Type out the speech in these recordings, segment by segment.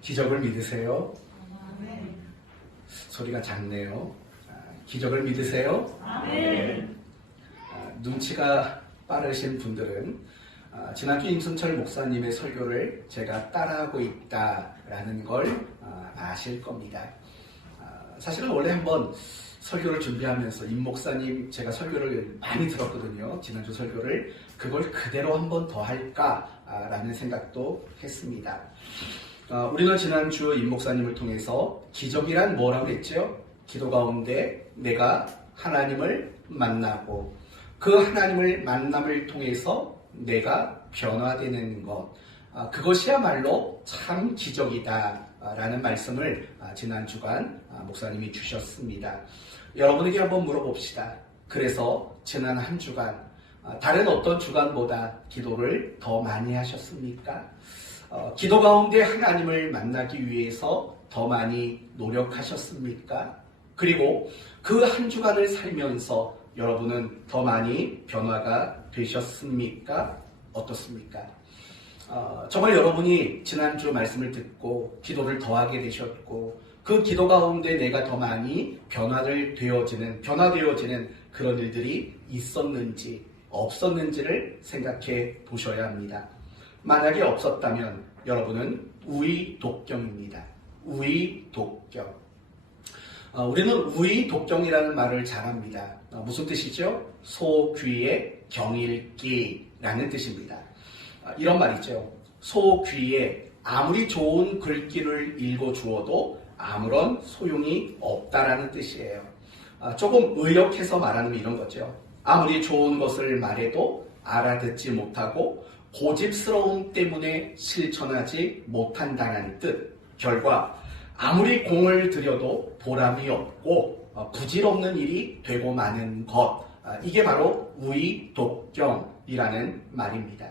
기적을 믿으세요? 소리가 작네요. 기적을 믿으세요? 눈치가 빠르신 분들은 지난주 임순철 목사님의 설교를 제가 따라하고 있다라는 걸 아실 겁니다. 사실은 원래 한번 설교를 준비하면서 임 목사님 제가 설교를 많이 들었거든요. 지난주 설교를 그걸 그대로 한 번 더 할까라는 생각도 했습니다. 우리는 지난주 임 목사님을 통해서 기적이란 뭐라고 했죠? 기도 가운데 내가 하나님을 만나고 그 하나님을 만남을 통해서 내가 변화되는 것, 그것이야말로 참 기적이다 라는 말씀을 지난 주간 목사님이 주셨습니다. 여러분에게 한번 물어봅시다. 그래서 지난 한 주간 다른 어떤 주간보다 기도를 더 많이 하셨습니까? 기도 가운데 하나님을 만나기 위해서 더 많이 노력하셨습니까? 그리고 그 한 주간을 살면서 여러분은 더 많이 변화가 되셨습니까? 어떻습니까? 정말 여러분이 지난주 말씀을 듣고 기도를 더하게 되셨고 그 기도 가운데 내가 더 많이 변화되어지는 그런 일들이 있었는지 없었는지를 생각해 보셔야 합니다. 만약에 없었다면 여러분은 우의독경입니다. 우의독경. 우리는 우의독경이라는 말을 잘 합니다. 무슨 뜻이죠? 소귀의 경읽기라는 뜻입니다. 이런 말이죠. 소귀에 아무리 좋은 글귀를 읽어주어도 아무런 소용이 없다라는 뜻이에요. 조금 의역해서 말하면 이런 거죠. 아무리 좋은 것을 말해도 알아듣지 못하고 고집스러움 때문에 실천하지 못한다는 뜻. 결과 아무리 공을 들여도 보람이 없고 부질없는 일이 되고 마는 것. 이게 바로 우의독경이라는 말입니다.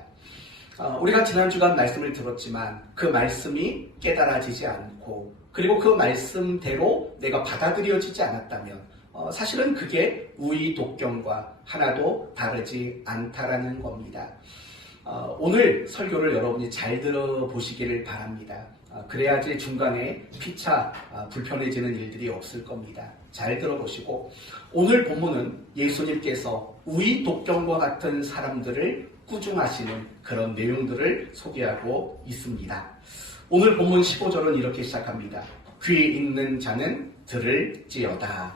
우리가 지난 주간 말씀을 들었지만 그 말씀이 깨달아지지 않고 그리고 그 말씀대로 내가 받아들여지지 않았다면 사실은 그게 우의독경과 하나도 다르지 않다라는 겁니다. 오늘 설교를 여러분이 잘 들어보시기를 바랍니다. 그래야지 중간에 피차 불편해지는 일들이 없을 겁니다. 잘 들어보시고 오늘 본문은 예수님께서 우의독경과 같은 사람들을 꾸중하시는 그런 내용들을 소개하고 있습니다. 오늘 본문 15절은 이렇게 시작합니다. 귀 있는 자는 들을지어다.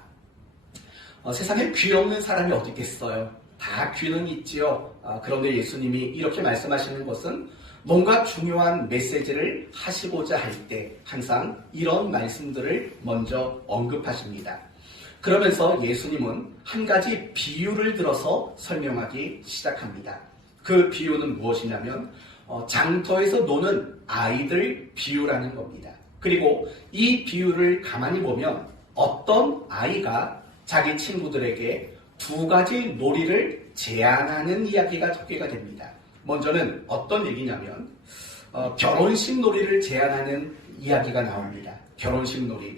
세상에 귀 없는 사람이 어디 있겠어요? 다 귀는 있지요. 그런데 예수님이 이렇게 말씀하시는 것은 뭔가 중요한 메시지를 하시고자 할 때 항상 이런 말씀들을 먼저 언급하십니다. 그러면서 예수님은 한 가지 비유를 들어서 설명하기 시작합니다. 그 비유는 무엇이냐면 장터에서 노는 아이들 비유라는 겁니다. 그리고 이 비유를 가만히 보면 어떤 아이가 자기 친구들에게 두 가지 놀이를 제안하는 이야기가 소개가 됩니다. 먼저는 어떤 얘기냐면 결혼식 놀이를 제안하는 이야기가 나옵니다. 결혼식 놀이.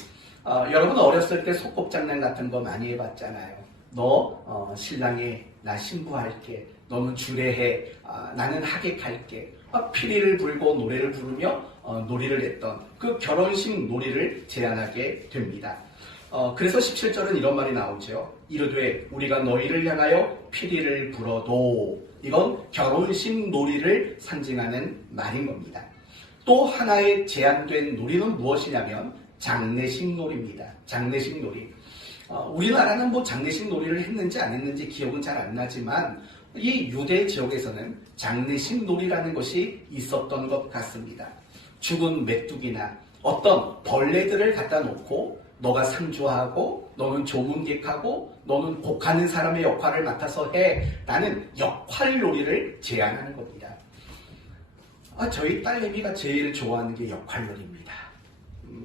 여러분 어렸을 때 소꿉장난 같은 거 많이 해봤잖아요. 너 신랑에 나 신부할게. 너는 주례해. 나는 하객할게. 피리를 불고 노래를 부르며 놀이를 했던 그 결혼식 놀이를 제안하게 됩니다. 그래서 17절은 이런 말이 나오죠. 이르되 우리가 너희를 향하여 피리를 불어도 이건 결혼식 놀이를 상징하는 말인 겁니다. 또 하나의 제한된 놀이는 무엇이냐면 장례식 놀이입니다. 장례식 놀이. 우리나라는 뭐 장례식 놀이를 했는지 안 했는지 기억은 잘 안 나지만 이 유대 지역에서는 장례식 놀이라는 것이 있었던 것 같습니다. 죽은 메뚜기나 어떤 벌레들을 갖다 놓고 너가 상주하고 너는 조문객하고 너는 곡하는 사람의 역할을 맡아서 해. 라는 역할놀이를 제안하는 겁니다. 저희 딸내미가 제일 좋아하는 게 역할놀이입니다.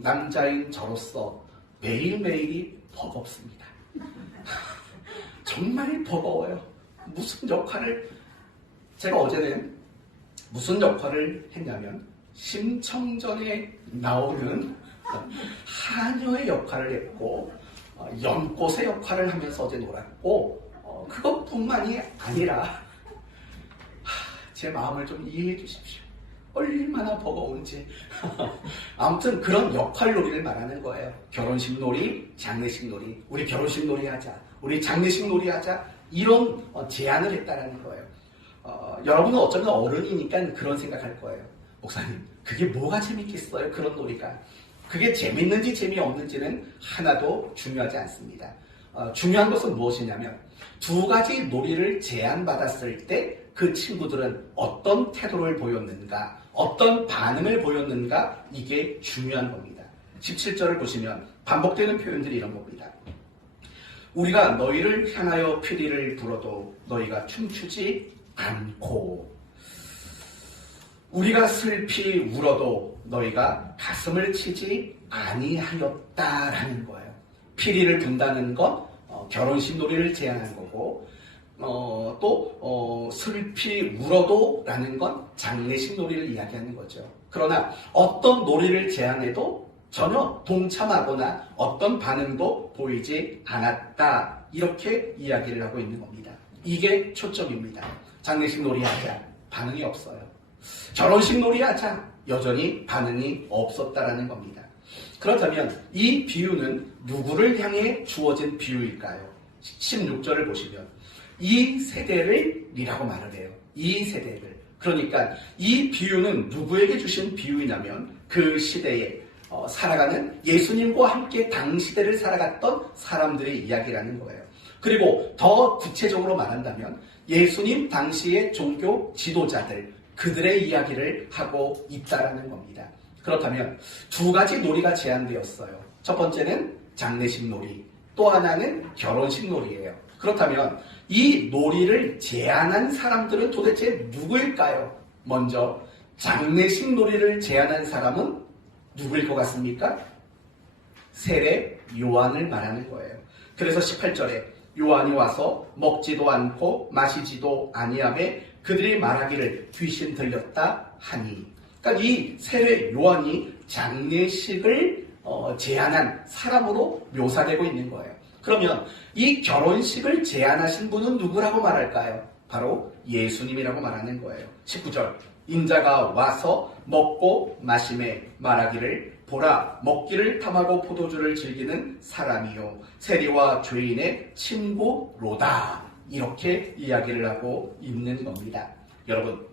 남자인 저로서 매일매일이 버겁습니다. 정말 버거워요. 무슨 역할을 제가 어제는 무슨 역할을 했냐면 심청전에 나오는 하녀의 역할을 했고 연꽃의 역할을 하면서 어제 놀았고 그것뿐만이 아니라 제 마음을 좀 이해해 주십시오. 얼마나 버거운지. 아무튼 그런 역할놀이를 말하는 거예요. 결혼식 놀이, 장례식 놀이. 우리 결혼식 놀이 하자. 우리 장례식 놀이 하자. 이런 제안을 했다라는 거예요. 여러분은 어쩌면 어른이니까 그런 생각할 거예요. 목사님, 그게 뭐가 재밌겠어요? 그런 놀이가. 그게 재밌는지 재미없는지는 하나도 중요하지 않습니다. 중요한 것은 무엇이냐면 두 가지 놀이를 제안받았을 때 그 친구들은 어떤 태도를 보였는가, 어떤 반응을 보였는가, 이게 중요한 겁니다. 17절을 보시면 반복되는 표현들이 이런 겁니다. 우리가 너희를 향하여 피리를 불어도 너희가 춤추지 않고, 우리가 슬피 울어도 너희가 가슴을 치지 아니하였다라는 거예요. 피리를 분다는 건 결혼식 놀이를 제안한 거고, 또 슬피 울어도 라는 건 장례식 놀이를 이야기하는 거죠. 그러나 어떤 놀이를 제안해도 전혀 동참하거나 어떤 반응도 보이지 않았다, 이렇게 이야기를 하고 있는 겁니다. 이게 초점입니다. 장례식 놀이 하자, 반응이 없어요. 결혼식 놀이 하자, 여전히 반응이 없었다라는 겁니다. 그렇다면 이 비유는 누구를 향해 주어진 비유일까요? 16절을 보시면 이 세대를 이라고 말을 해요. 이 세대를. 그러니까 이 비유는 누구에게 주신 비유이냐면 그 시대에 살아가는 예수님과 함께 당시대를 살아갔던 사람들의 이야기라는 거예요. 그리고 더 구체적으로 말한다면 예수님 당시의 종교 지도자들, 그들의 이야기를 하고 있다라는 겁니다. 그렇다면 두 가지 놀이가 제안되었어요. 첫 번째는 장례식 놀이, 또 하나는 결혼식 놀이예요. 그렇다면 이 놀이를 제안한 사람들은 도대체 누구일까요? 먼저 장례식 놀이를 제안한 사람은 누구일 것 같습니까? 세례 요한을 말하는 거예요. 그래서 18절에 요한이 와서 먹지도 않고 마시지도 아니하매 그들이 말하기를 귀신 들렸다 하니. 그러니까 이 세례 요한이 장례식을 제안한 사람으로 묘사되고 있는 거예요. 그러면 이 결혼식을 제안하신 분은 누구라고 말할까요? 바로 예수님이라고 말하는 거예요. 19절 인자가 와서 먹고 마심에 말하기를 보라 먹기를 탐하고 포도주를 즐기는 사람이요 세리와 죄인의 친구로다, 이렇게 이야기를 하고 있는 겁니다. 여러분,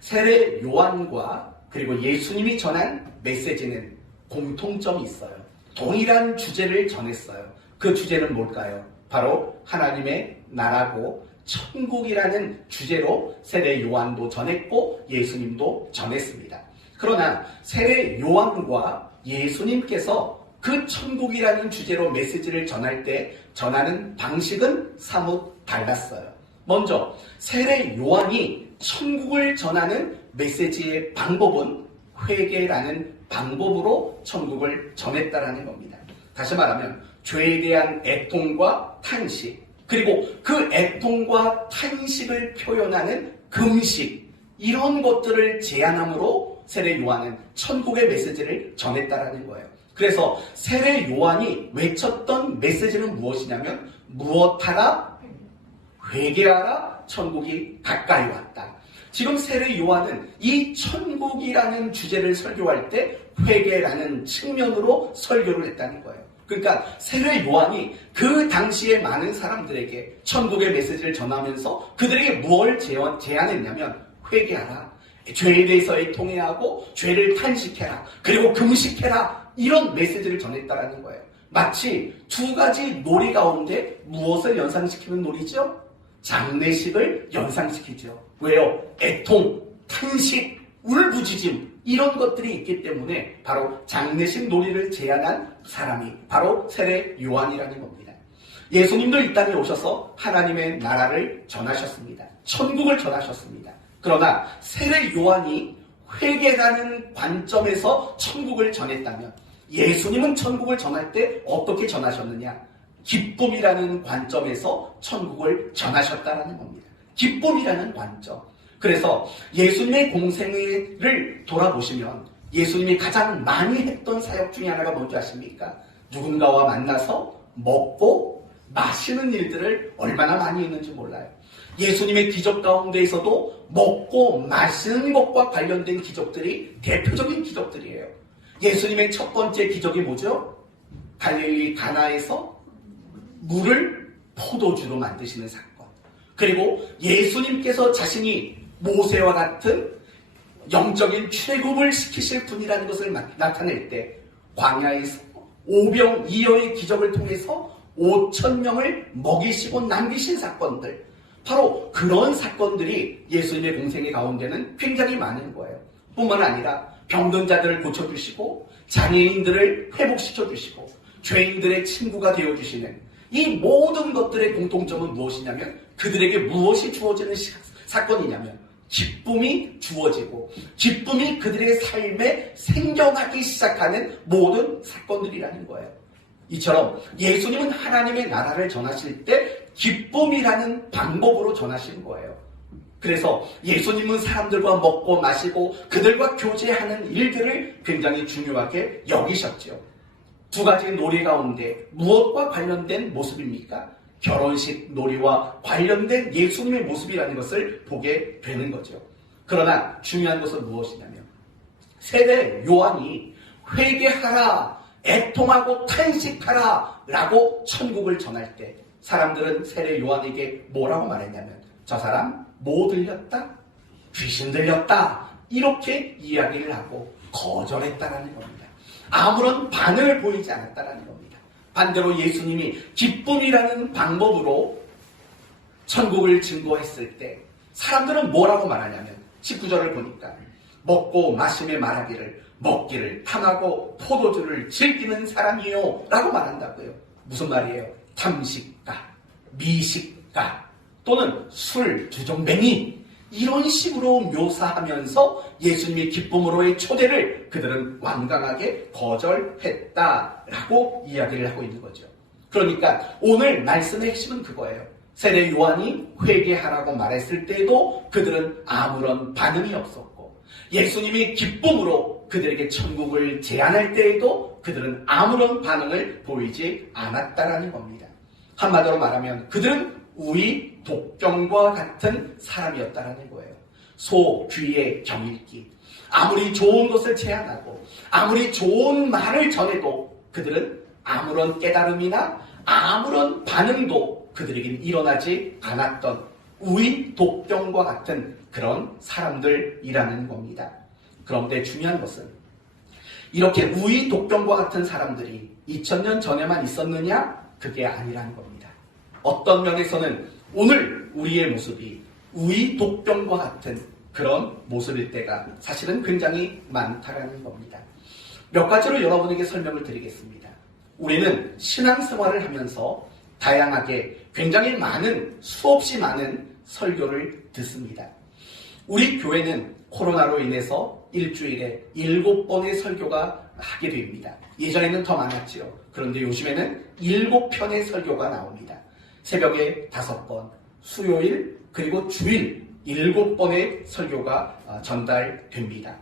세례 요한과 그리고 예수님이 전한 메시지는 공통점이 있어요. 동일한 주제를 전했어요. 그 주제는 뭘까요? 바로 하나님의 나라고 천국이라는 주제로 세례 요한도 전했고 예수님도 전했습니다. 그러나 세례 요한과 예수님께서 그 천국이라는 주제로 메시지를 전할 때 전하는 방식은 사뭇 달랐어요. 먼저 세례 요한이 천국을 전하는 메시지의 방법은 회개라는 방법으로 천국을 전했다라는 겁니다. 다시 말하면 죄에 대한 애통과 탄식, 그리고 그 애통과 탄식을 표현하는 금식, 이런 것들을 제안함으로 세례 요한은 천국의 메시지를 전했다라는 거예요. 그래서 세례 요한이 외쳤던 메시지는 무엇이냐면 무엇하라? 회개하라, 천국이 가까이 왔다. 지금 세례 요한은 이 천국이라는 주제를 설교할 때 회개라는 측면으로 설교를 했다는 거예요. 그러니까 세례 요한이 그 당시에 많은 사람들에게 천국의 메시지를 전하면서 그들에게 무엇을 제안했냐면 회개하라, 죄에 대해서 애통해야 하고 죄를 탄식해라, 그리고 금식해라, 이런 메시지를 전했다라는 거예요. 마치 두 가지 놀이 가운데 무엇을 연상시키는 놀이죠? 장례식을 연상시키죠. 왜요? 애통, 탄식, 울부짖음, 이런 것들이 있기 때문에 바로 장례식 놀이를 제안한 사람이 바로 세례 요한이라는 겁니다. 예수님도 이 땅에 오셔서 하나님의 나라를 전하셨습니다. 천국을 전하셨습니다. 그러나 세례 요한이 회개라는 관점에서 천국을 전했다면 예수님은 천국을 전할 때 어떻게 전하셨느냐? 기쁨이라는 관점에서 천국을 전하셨다는 겁니다. 기쁨이라는 관점. 그래서 예수님의 공생애를 돌아보시면 예수님이 가장 많이 했던 사역 중에 하나가 뭔지 아십니까? 누군가와 만나서 먹고 마시는 일들을 얼마나 많이 했는지 몰라요. 예수님의 기적 가운데에서도 먹고 마시는 것과 관련된 기적들이 대표적인 기적들이에요. 예수님의 첫 번째 기적이 뭐죠? 갈릴리 가나에서 물을 포도주로 만드시는 사건. 그리고 예수님께서 자신이 모세와 같은 영적인 출애굽을 시키실 분이라는 것을 나타낼 때 광야에서 오병이어의 기적을 통해서 5,000명을 먹이시고 남기신 사건들, 바로 그런 사건들이 예수님의 공생의 가운데는 굉장히 많은 거예요. 뿐만 아니라 병든 자들을 고쳐주시고 장애인들을 회복시켜주시고 죄인들의 친구가 되어주시는 이 모든 것들의 공통점은 무엇이냐면, 그들에게 무엇이 주어지는 사건이냐면 기쁨이 주어지고 기쁨이 그들의 삶에 생겨나기 시작하는 모든 사건들이라는 거예요. 이처럼 예수님은 하나님의 나라를 전하실 때 기쁨이라는 방법으로 전하시는 거예요. 그래서 예수님은 사람들과 먹고 마시고 그들과 교제하는 일들을 굉장히 중요하게 여기셨죠. 두 가지 놀이 가운데 무엇과 관련된 모습입니까? 결혼식 놀이와 관련된 예수님의 모습이라는 것을 보게 되는 거죠. 그러나 중요한 것은 무엇이냐면, 세례 요한이 회개하라, 애통하고 탄식하라 라고 천국을 전할 때 사람들은 세례 요한에게 뭐라고 말했냐면, 저 사람 뭐 들렸다? 귀신 들렸다. 이렇게 이야기를 하고 거절했다라는 겁니다. 아무런 반응을 보이지 않았다라는 겁니다. 반대로 예수님이 기쁨이라는 방법으로 천국을 증거했을 때 사람들은 뭐라고 말하냐면, 19절을 보니까 먹고 마심에 말하기를 먹기를 탐하고 포도주를 즐기는 사람이요 라고 말한다고요. 무슨 말이에요? 탐식가, 미식가 또는 술 주정뱅이, 이런 식으로 묘사하면서 예수님의 기쁨으로의 초대를 그들은 완강하게 거절했다라고 이야기를 하고 있는 거죠. 그러니까 오늘 말씀의 핵심은 그거예요. 세례 요한이 회개하라고 말했을 때에도 그들은 아무런 반응이 없었고, 예수님이 기쁨으로 그들에게 천국을 제안할 때에도 그들은 아무런 반응을 보이지 않았다라는 겁니다. 한마디로 말하면 그들은 우리 독경과 같은 사람이었다라는 거예요. 소 귀의 경읽기. 아무리 좋은 것을 제안하고 아무리 좋은 말을 전해도 그들은 아무런 깨달음이나 아무런 반응도 그들에겐 일어나지 않았던 우리 독경과 같은 그런 사람들이라는 겁니다. 그런데 중요한 것은 이렇게 우리 독경과 같은 사람들이 2000년 전에만 있었느냐? 그게 아니라는 겁니다. 어떤 면에서는 오늘 우리의 모습이 우리 독경과 같은 그런 모습일 때가 사실은 굉장히 많다라는 겁니다. 몇 가지로 여러분에게 설명을 드리겠습니다. 우리는 신앙생활을 하면서 다양하게 굉장히 많은, 수없이 많은 설교를 듣습니다. 우리 교회는 코로나로 인해서 일주일에 7번의 설교가 하게 됩니다. 예전에는 더 많았지요. 그런데 요즘에는 7편의 설교가 나옵니다. 새벽에 5번, 수요일 그리고 주일 7번의 설교가 전달됩니다.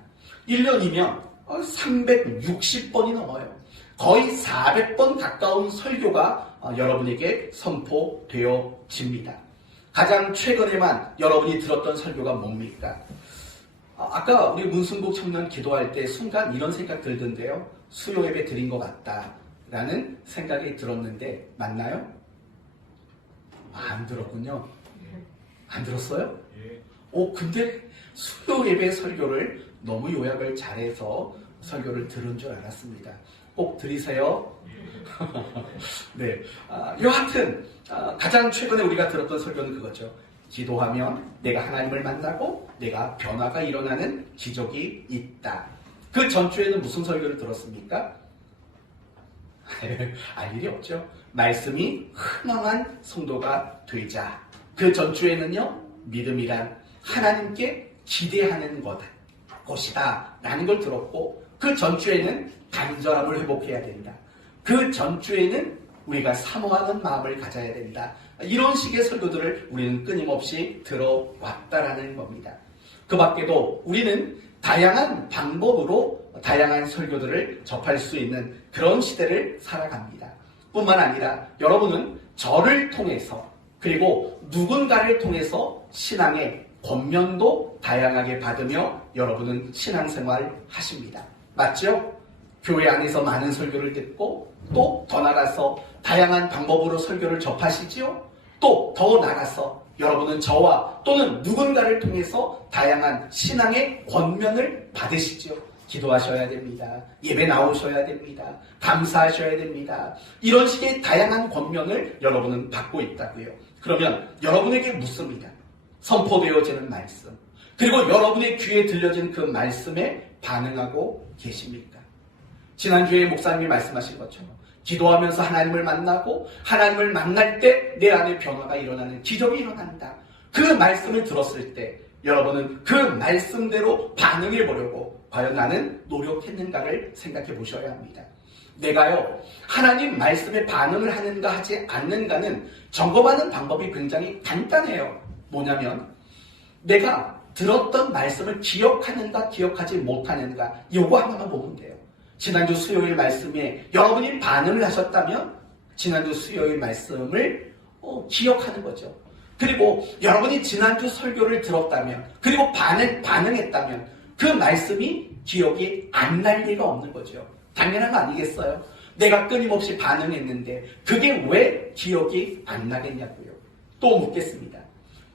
1년이면 360번이 넘어요. 거의 400번 가까운 설교가 여러분에게 선포되어집니다. 가장 최근에만 여러분이 들었던 설교가 뭡니까? 아까 우리 문승국 청년 기도할 때 순간 이런 생각 들던데요. 수요 예배 드린 것 같다라는 생각이 들었는데 맞나요? 안 들었군요. 안 들었어요? 근데 수요 예배 설교를 너무 요약을 잘해서 설교를 들은 줄 알았습니다. 꼭 들으세요. 네, 여하튼 가장 최근에 우리가 들었던 설교는 그거죠. 기도하면 내가 하나님을 만나고 내가 변화가 일어나는 기적이 있다. 그 전주에는 무슨 설교를 들었습니까? 알 일이 없죠. 말씀이 흥황한 성도가 되자. 그 전주에는요, 믿음이란 하나님께 기대하는 것이다 라는 걸 들었고, 그 전주에는 간절함을 회복해야 된다. 그 전주에는 우리가 사모하는 마음을 가져야 된다. 이런 식의 설교들을 우리는 끊임없이 들어왔다라는 겁니다. 그 밖에도 우리는 다양한 방법으로 다양한 설교들을 접할 수 있는 그런 시대를 살아갑니다. 뿐만 아니라 여러분은 저를 통해서 그리고 누군가를 통해서 신앙의 권면도 다양하게 받으며 여러분은 신앙생활 하십니다. 맞죠? 교회 안에서 많은 설교를 듣고 또 더 나가서 다양한 방법으로 설교를 접하시지요? 또 더 나가서 여러분은 저와 또는 누군가를 통해서 다양한 신앙의 권면을 받으시죠. 기도하셔야 됩니다. 예배 나오셔야 됩니다. 감사하셔야 됩니다. 이런 식의 다양한 권면을 여러분은 받고 있다고요. 그러면 여러분에게 묻습니다. 선포되어지는 말씀, 그리고 여러분의 귀에 들려진 그 말씀에 반응하고 계십니까? 지난주에 목사님이 말씀하신 것처럼 기도하면서 하나님을 만나고 하나님을 만날 때 내 안에 변화가 일어나는 기적이 일어난다. 그 말씀을 들었을 때 여러분은 그 말씀대로 반응해 보려고 과연 나는 노력했는가를 생각해 보셔야 합니다. 내가요, 하나님 말씀에 반응을 하는가 하지 않는가는 점검하는 방법이 굉장히 간단해요. 뭐냐면 내가 들었던 말씀을 기억하는가 기억하지 못하는가, 요거 하나만 보면 돼요. 지난주 수요일 말씀에 여러분이 반응을 하셨다면 지난주 수요일 말씀을 기억하는 거죠. 그리고 여러분이 지난주 설교를 들었다면, 그리고 반응했다면 그 말씀이 기억이 안 날 리가 없는 거죠. 당연한 거 아니겠어요? 내가 끊임없이 반응했는데 그게 왜 기억이 안 나겠냐고요. 또 묻겠습니다.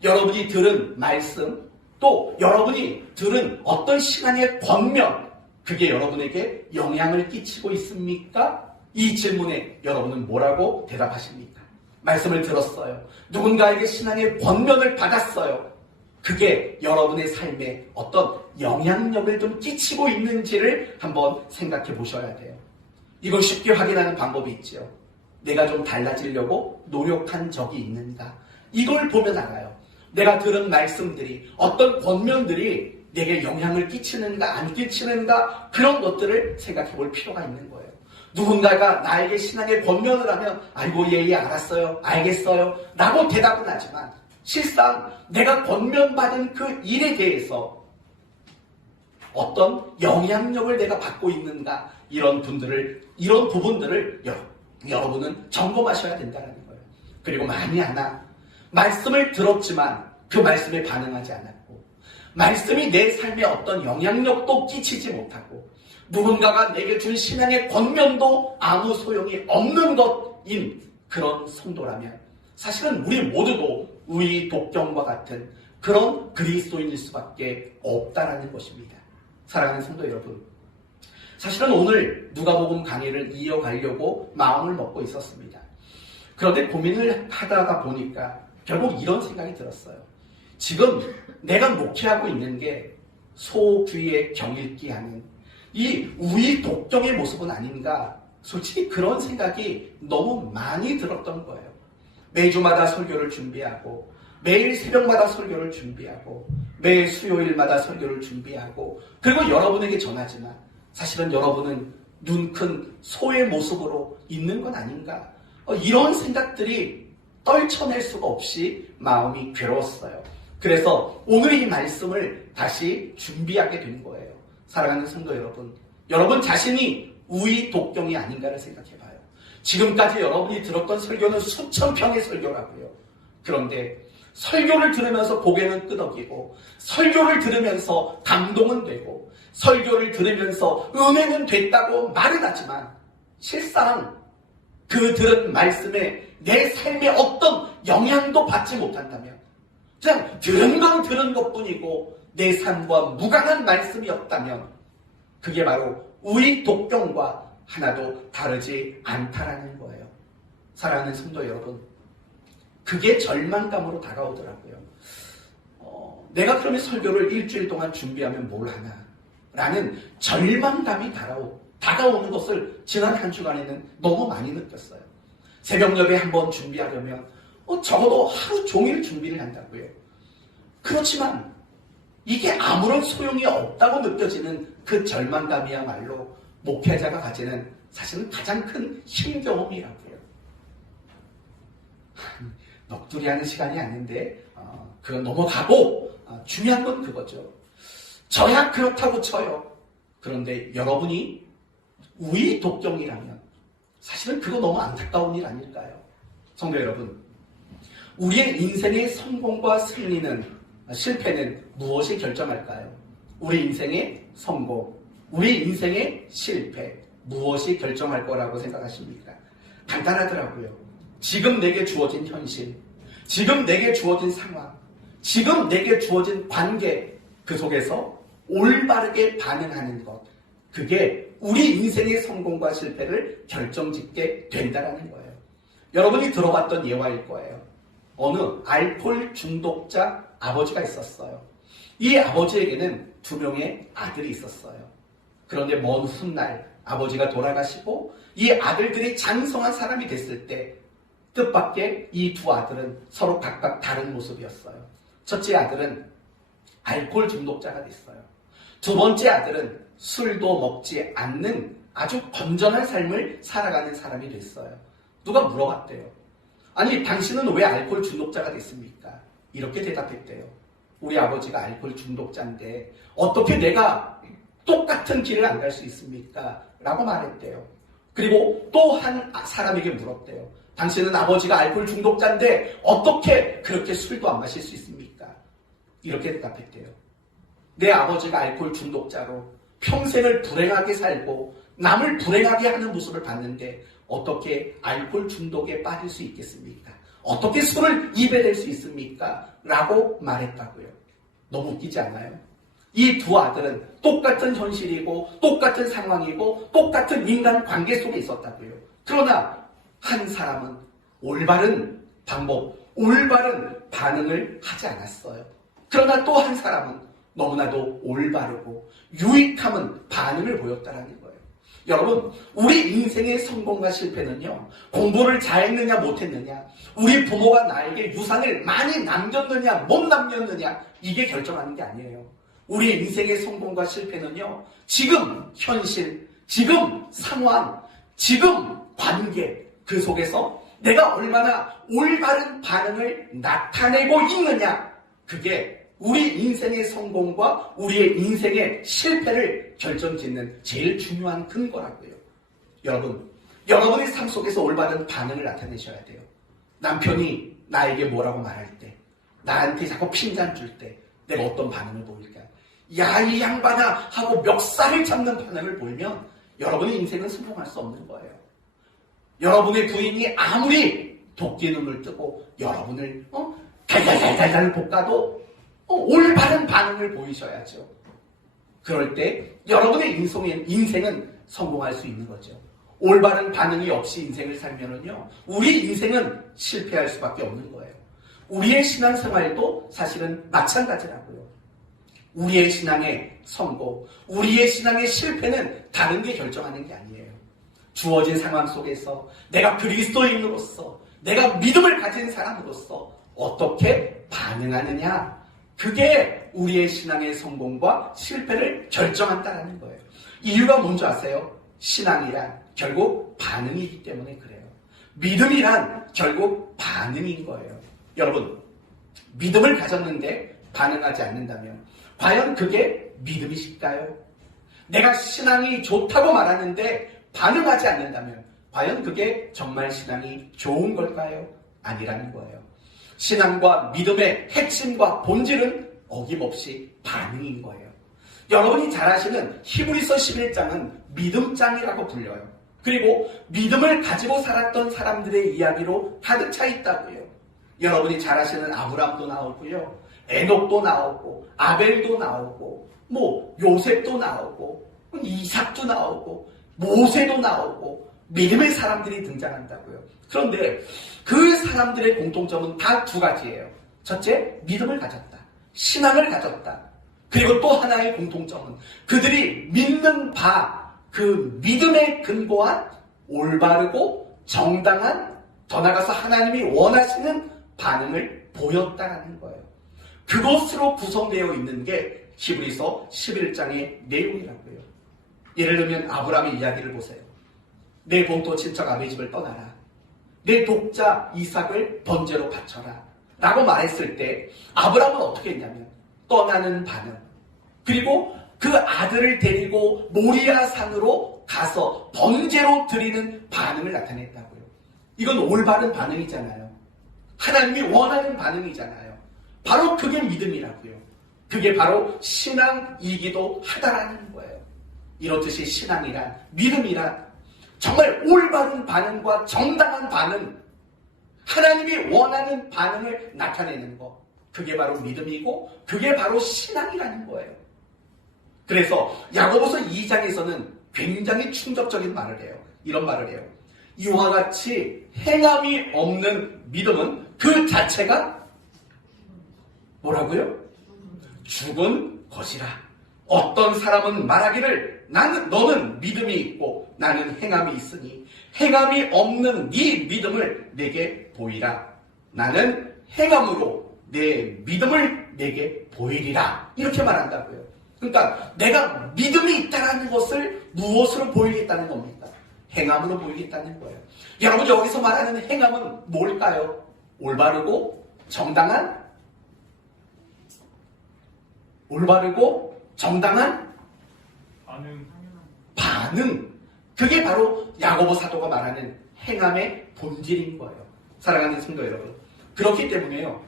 여러분이 들은 말씀, 또 여러분이 들은 어떤 신앙의 권면, 그게 여러분에게 영향을 끼치고 있습니까? 이 질문에 여러분은 뭐라고 대답하십니까? 말씀을 들었어요. 누군가에게 신앙의 권면을 받았어요. 그게 여러분의 삶에 어떤 영향력을 좀 끼치고 있는지를 한번 생각해 보셔야 돼요. 이걸 쉽게 확인하는 방법이 있죠. 내가 좀 달라지려고 노력한 적이 있는가? 이걸 보면 알아요. 내가 들은 말씀들이, 어떤 권면들이 내게 영향을 끼치는가 안 끼치는가, 그런 것들을 생각해 볼 필요가 있는 거예요. 누군가가 나에게 신앙의 권면을 하면 아이고 예 알았어요, 알겠어요 라고 대답은 하지만 실상 내가 권면받은 그 일에 대해서 어떤 영향력을 내가 받고 있는가, 이런 부분들을 여러분은 점검하셔야 된다는 거예요. 그리고 만이 하나 말씀을 들었지만 그 말씀에 반응하지 않았고, 말씀이 내 삶에 어떤 영향력도 끼치지 못하고, 누군가가 내게 준 신앙의 권면도 아무 소용이 없는 것인 그런 성도라면 사실은 우리 모두도 우이독경과 같은 그런 그리스도인일 수밖에 없다라는 것입니다. 사랑하는 성도 여러분, 사실은 오늘 누가복음 강의를 이어가려고 마음을 먹고 있었습니다. 그런데 고민을 하다가 보니까 결국 이런 생각이 들었어요. 지금 내가 목회하고 있는 게 소귀의 경읽기 하는 이 우이독경의 모습은 아닌가, 솔직히 그런 생각이 너무 많이 들었던 거예요. 매주마다 설교를 준비하고, 매일 새벽마다 설교를 준비하고, 매일 수요일마다 설교를 준비하고, 그리고 여러분에게 전하지만 사실은 여러분은 눈 큰 소의 모습으로 있는 건 아닌가, 이런 생각들이 떨쳐낼 수가 없이 마음이 괴로웠어요. 그래서 오늘 이 말씀을 다시 준비하게 된 거예요. 사랑하는 성도 여러분, 여러분 자신이 우이독경이 아닌가를 생각해봐요. 지금까지 여러분이 들었던 설교는 수천 편의 설교라고요. 그런데 설교를 들으면서 고개는 끄덕이고, 설교를 들으면서 감동은 되고, 설교를 들으면서 은혜는 됐다고 말은 하지만 실상 그 들은 말씀에 내 삶에 어떤 영향도 받지 못한다면, 그냥 들은 건 들은 것뿐이고 내 삶과 무관한 말씀이었다면 그게 바로 우이독경과 하나도 다르지 않다라는 거예요. 사랑하는 성도 여러분, 그게 절망감으로 다가오더라고요. 내가 그러면 설교를 일주일 동안 준비하면 뭘 하나 라는 절망감이 다가오는 것을 지난 한 주간에는 너무 많이 느꼈어요. 새벽 예배 한번 준비하려면 적어도 하루 종일 준비를 한다고요. 그렇지만 이게 아무런 소용이 없다고 느껴지는 그 절망감이야말로 목회자가 가지는 사실은 가장 큰 힘겨움이라고요. 넋두리하는 시간이 아닌데 그건 넘어가고, 중요한 건 그거죠. 저야 그렇다고 쳐요. 그런데 여러분이 우이독경이라면 사실은 그거 너무 안타까운 일 아닐까요? 성도 여러분, 우리의 인생의 성공과 승리는 실패는 무엇이 결정할까요? 우리 인생의 성공, 우리 인생의 실패, 무엇이 결정할 거라고 생각하십니까? 간단하더라고요. 지금 내게 주어진 현실, 지금 내게 주어진 상황, 지금 내게 주어진 관계, 그 속에서 올바르게 반응하는 것, 그게 우리 인생의 성공과 실패를 결정짓게 된다는 거예요. 여러분이 들어봤던 예화일 거예요. 어느 알코올 중독자 아버지가 있었어요. 이 아버지에게는 2명의 아들이 있었어요. 그런데 먼 훗날 아버지가 돌아가시고 이 아들들이 장성한 사람이 됐을 때 뜻밖의 이 2 아들은 서로 각각 다른 모습이었어요. 첫째 아들은 알코올 중독자가 됐어요. 2번째 아들은 술도 먹지 않는 아주 건전한 삶을 살아가는 사람이 됐어요. 누가 물어봤대요. 아니, 당신은 왜 알코올 중독자가 됐습니까? 이렇게 대답했대요. 우리 아버지가 알코올 중독자인데 어떻게 내가 똑같은 길을 안 갈 수 있습니까? 라고 말했대요. 그리고 또 한 사람에게 물었대요. 당신은 아버지가 알코올 중독자인데 어떻게 그렇게 술도 안 마실 수 있습니까? 이렇게 대답했대요. 내 아버지가 알코올 중독자로 평생을 불행하게 살고 남을 불행하게 하는 모습을 봤는데 어떻게 알코올 중독에 빠질 수 있겠습니까? 어떻게 술을 입에 댈 수 있습니까? 라고 말했다고요. 너무 웃기지 않아요? 이 2 아들은 똑같은 현실이고 똑같은 상황이고 똑같은 인간 관계 속에 있었다고요. 그러나 한 사람은 올바른 방법, 올바른 반응을 하지 않았어요. 그러나 또 한 사람은 너무나도 올바르고 유익함은 반응을 보였다는 거예요. 여러분, 우리 인생의 성공과 실패는요, 공부를 잘했느냐 못했느냐, 우리 부모가 나에게 유산을 많이 남겼느냐 못 남겼느냐, 이게 결정하는 게 아니에요. 우리 인생의 성공과 실패는요, 지금 현실, 지금 상황, 지금 관계, 그 속에서 내가 얼마나 올바른 반응을 나타내고 있느냐, 그게 우리 인생의 성공과 우리의 인생의 실패를 결정짓는 제일 중요한 근거라고요. 여러분, 여러분의 삶 속에서 올바른 반응을 나타내셔야 돼요. 남편이 나에게 뭐라고 말할 때, 나한테 자꾸 핀잔 줄 때 내가 어떤 반응을 보일까? 야, 이 양반아 하고 멱살을 잡는 반응을 보이면 여러분의 인생은 성공할 수 없는 거예요. 여러분의 부인이 아무리 도끼 눈을 뜨고 여러분을 달달달달 볶아도 올바른 반응을 보이셔야죠. 그럴 때 여러분의 인생은 성공할 수 있는 거죠. 올바른 반응이 없이 인생을 살면은요, 우리 인생은 실패할 수밖에 없는 거예요. 우리의 신앙생활도 사실은 마찬가지라고요. 우리의 신앙의 성공, 우리의 신앙의 실패는 다른 게 결정하는 게 아니에요. 주어진 상황 속에서 내가 그리스도인으로서, 내가 믿음을 가진 사람으로서 어떻게 반응하느냐, 그게 우리의 신앙의 성공과 실패를 결정한다는 거예요. 이유가 뭔지 아세요? 신앙이란 결국 반응이기 때문에 그래요. 믿음이란 결국 반응인 거예요. 여러분, 믿음을 가졌는데 반응하지 않는다면 과연 그게 믿음이실까요? 내가 신앙이 좋다고 말하는데 반응하지 않는다면 과연 그게 정말 신앙이 좋은 걸까요? 아니라는 거예요. 신앙과 믿음의 핵심과 본질은 어김없이 반응인 거예요. 여러분이 잘 아시는 히브리서 11장은 믿음장이라고 불려요. 그리고 믿음을 가지고 살았던 사람들의 이야기로 가득 차 있다고요. 여러분이 잘 아시는 아브람도 나오고요, 에녹도 나오고, 아벨도 나오고, 요셉도 나오고, 이삭도 나오고, 모세도 나오고, 믿음의 사람들이 등장한다고요. 그런데 그 사람들의 공통점은 다 2가지예요. 첫째, 믿음을 가졌다. 신앙을 가졌다. 그리고 또 하나의 공통점은 그들이 믿는 바, 그 믿음에 근거한 올바르고 정당한, 더 나아가서 하나님이 원하시는 반응을 보였다는 거예요. 그것으로 구성되어 있는 게 히브리서 11장의 내용이라고요. 예를 들면 아브라함의 이야기를 보세요. 내 본토 친척 아비 집을 떠나라. 내 독자 이삭을 번제로 바쳐라. 라고 말했을 때 아브라함은 어떻게 했냐면 떠나는 반응, 그리고 그 아들을 데리고 모리아 산으로 가서 번제로 드리는 반응을 나타냈다고요. 이건 올바른 반응이잖아요. 하나님이 원하는 반응이잖아요. 바로 그게 믿음이라고요. 그게 바로 신앙이기도 하다라는 거예요. 이렇듯이 신앙이란, 믿음이란 정말 올바른 반응과 정당한 반응, 하나님이 원하는 반응을 나타내는 것, 그게 바로 믿음이고 그게 바로 신앙이라는 거예요. 그래서 야고보서 2장에서는 굉장히 충격적인 말을 해요. 이런 말을 해요. 이와 같이 행함이 없는 믿음은 그 자체가 뭐라고요? 죽은 것이라. 어떤 사람은 말하기를 너는 믿음이 있고 나는 행함이 있으니 행함이 없는 네 믿음을 내게 보이라. 나는 행함으로 내 믿음을 내게 보이리라. 이렇게 말한다고요. 그러니까 내가 믿음이 있다는 것을 무엇으로 보이겠다는 겁니까? 행함으로 보이겠다는 거예요. 여러분, 여기서 말하는 행함은 뭘까요? 올바르고 정당한 반응. 그게 바로 야고보 사도가 말하는 행함의 본질인 거예요. 사랑하는 성도 여러분, 그렇기 때문에요,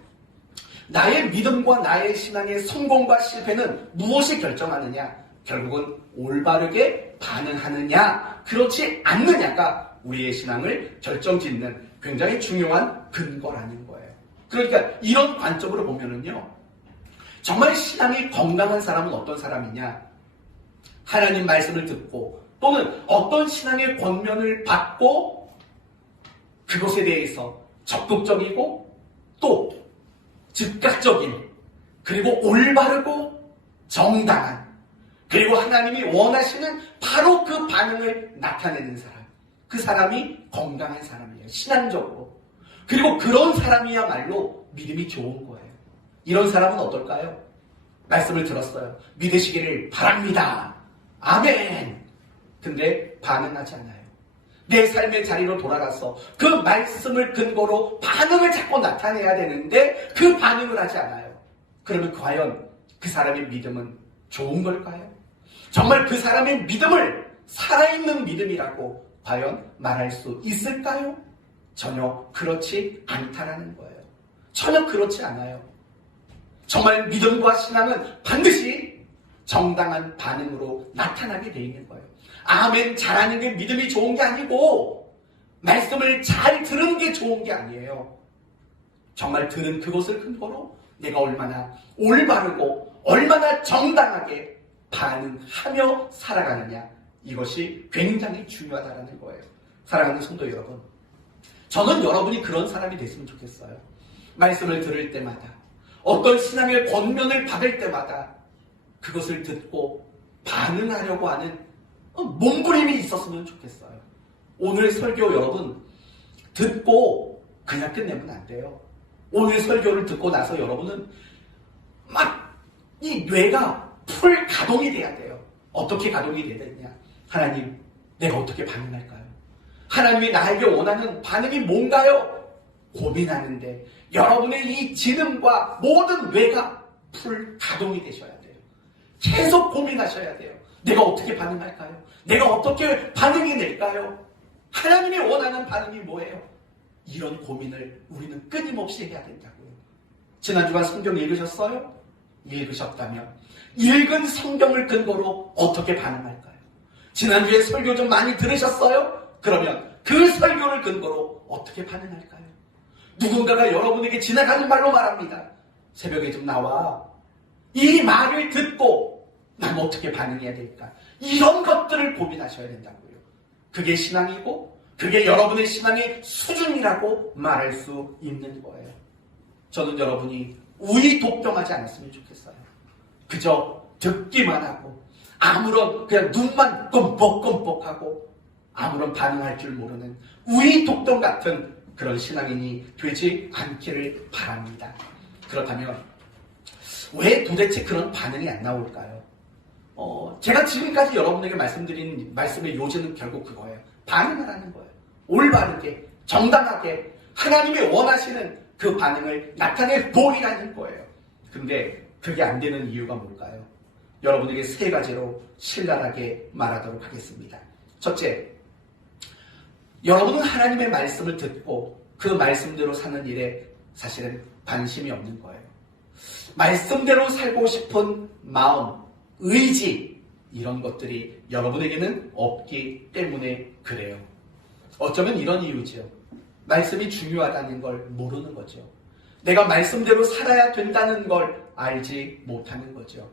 나의 믿음과 나의 신앙의 성공과 실패는 무엇이 결정하느냐? 결국은 올바르게 반응하느냐, 그렇지 않느냐가 우리의 신앙을 결정짓는 굉장히 중요한 근거라는 거예요. 그러니까 이런 관점으로 보면은요, 정말 신앙이 건강한 사람은 어떤 사람이냐? 하나님 말씀을 듣고 또는 어떤 신앙의 권면을 받고 그것에 대해서 적극적이고 또 즉각적인, 그리고 올바르고 정당한, 그리고 하나님이 원하시는 바로 그 반응을 나타내는 사람, 그 사람이 건강한 사람이에요. 신앙적으로. 그리고 그런 사람이야말로 믿음이 좋은 거예요. 이런 사람은 어떨까요? 말씀을 들었어요. 믿으시기를 바랍니다. 아멘. 근데 반응하지 않아요. 내 삶의 자리로 돌아가서 그 말씀을 근거로 반응을 자꾸 나타내야 되는데 그 반응을 하지 않아요. 그러면 과연 그 사람의 믿음은 좋은 걸까요? 정말 그 사람의 믿음을 살아있는 믿음이라고 과연 말할 수 있을까요? 전혀 그렇지 않다라는 거예요. 전혀 그렇지 않아요. 정말 믿음과 신앙은 반드시 정당한 반응으로 나타나게 돼 있는 거예요. 아멘 잘하는 게 믿음이 좋은 게 아니고 말씀을 잘 들은 게 좋은 게 아니에요. 정말 들은 그것을 근거로 내가 얼마나 올바르고 얼마나 정당하게 반응하며 살아가느냐, 이것이 굉장히 중요하다는 거예요. 사랑하는 성도 여러분, 저는 여러분이 그런 사람이 됐으면 좋겠어요. 말씀을 들을 때마다, 어떤 신앙의 권면을 받을 때마다 그것을 듣고 반응하려고 하는 몸부림이 있었으면 좋겠어요. 오늘 설교 여러분 듣고 그냥 끝내면 안 돼요. 오늘 설교를 듣고 나서 여러분은 막 이 뇌가 풀 가동이 돼야 돼요. 어떻게 가동이 돼야 되냐? 하나님, 내가 어떻게 반응할까요? 하나님이 나에게 원하는 반응이 뭔가요? 고민하는데 여러분의 이 지능과 모든 뇌가 풀 가동이 되셔야 돼요. 계속 고민하셔야 돼요. 내가 어떻게 반응할까요? 내가 어떻게 반응이 될까요? 하나님이 원하는 반응이 뭐예요? 이런 고민을 우리는 끊임없이 해야 된다고요. 지난주간 성경 읽으셨어요? 읽으셨다면 읽은 성경을 근거로 어떻게 반응할까요? 지난주에 설교 좀 많이 들으셨어요? 그러면 그 설교를 근거로 어떻게 반응할까요? 누군가가 여러분에게 지나가는 말로 말합니다. 새벽에 좀 나와. 이 말을 듣고 난 어떻게 반응해야 될까? 이런 것들을 고민하셔야 된다고요. 그게 신앙이고 그게 여러분의 신앙의 수준이라고 말할 수 있는 거예요. 저는 여러분이 우의독병하지 않았으면 좋겠어요. 그저 듣기만 하고 아무런 그냥 눈만 껌뻑껌뻑하고 아무런 반응할 줄 모르는 우의독병 같은 그런 신앙인이 되지 않기를 바랍니다. 그렇다면 왜 도대체 그런 반응이 안 나올까요? 제가 지금까지 여러분에게 말씀드린 말씀의 요지는 결국 그거예요. 반응을 하는 거예요. 올바르게, 정당하게 하나님이 원하시는 그 반응을 나타내 보이라는 거예요. 근데 그게 안 되는 이유가 뭘까요? 여러분에게 세 가지로 신랄하게 말하도록 하겠습니다. 첫째, 여러분은 하나님의 말씀을 듣고 그 말씀대로 사는 일에 사실은 관심이 없는 거예요. 말씀대로 살고 싶은 마음, 의지, 이런 것들이 여러분에게는 없기 때문에 그래요. 어쩌면 이런 이유죠. 말씀이 중요하다는 걸 모르는 거죠. 내가 말씀대로 살아야 된다는 걸 알지 못하는 거죠.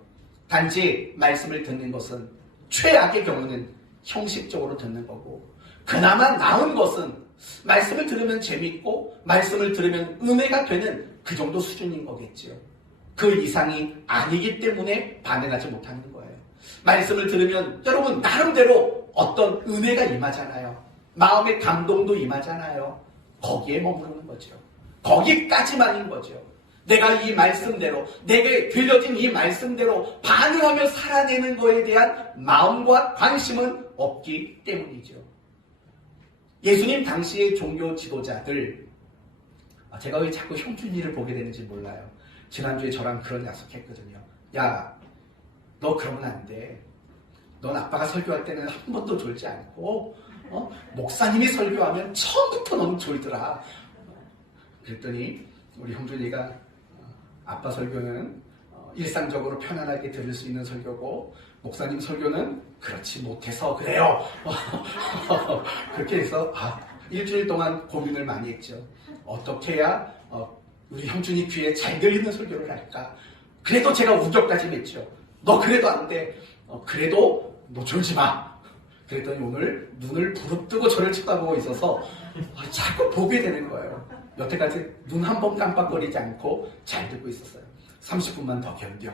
단지 말씀을 듣는 것은 최악의 경우는 형식적으로 듣는 거고, 그나마 나은 것은 말씀을 들으면 재밌고 말씀을 들으면 은혜가 되는 그 정도 수준인 거겠죠. 그 이상이 아니기 때문에 반응하지 못하는 거예요. 말씀을 들으면 여러분 나름대로 어떤 은혜가 임하잖아요. 마음의 감동도 임하잖아요. 거기에 머무르는 거죠. 거기까지만인 거죠. 내가 이 말씀대로, 내게 들려진 이 말씀대로 반응하며 살아내는 거에 대한 마음과 관심은 없기 때문이죠. 예수님 당시의 종교 지도자들, 제가 왜 자꾸 형준이를 보게 되는지 몰라요. 지난주에 저랑 그런 약속했거든요. 야, 너 그러면 안 돼. 넌 아빠가 설교할 때는 한 번도 졸지 않고, 목사님이 설교하면 처음부터 너무 졸더라. 그랬더니 우리 형준이가 아빠 설교는 일상적으로 편안하게 들을 수 있는 설교고 목사님 설교는 그렇지 못해서 그래요. 그렇게 해서 일주일 동안 고민을 많이 했죠. 어떻게 해야 우리 형준이 귀에 잘 들리는 설교를 할까. 그래도 제가 우격다짐했죠. 너 그래도 안 돼. 그래도 너 졸지 마. 그랬더니 오늘 눈을 부릅뜨고 저를 쳐다보고 있어서 자꾸 보게 되는 거예요. 여태까지 눈 한 번 깜빡거리지 않고 잘 듣고 있었어요. 30분만 더 견뎌.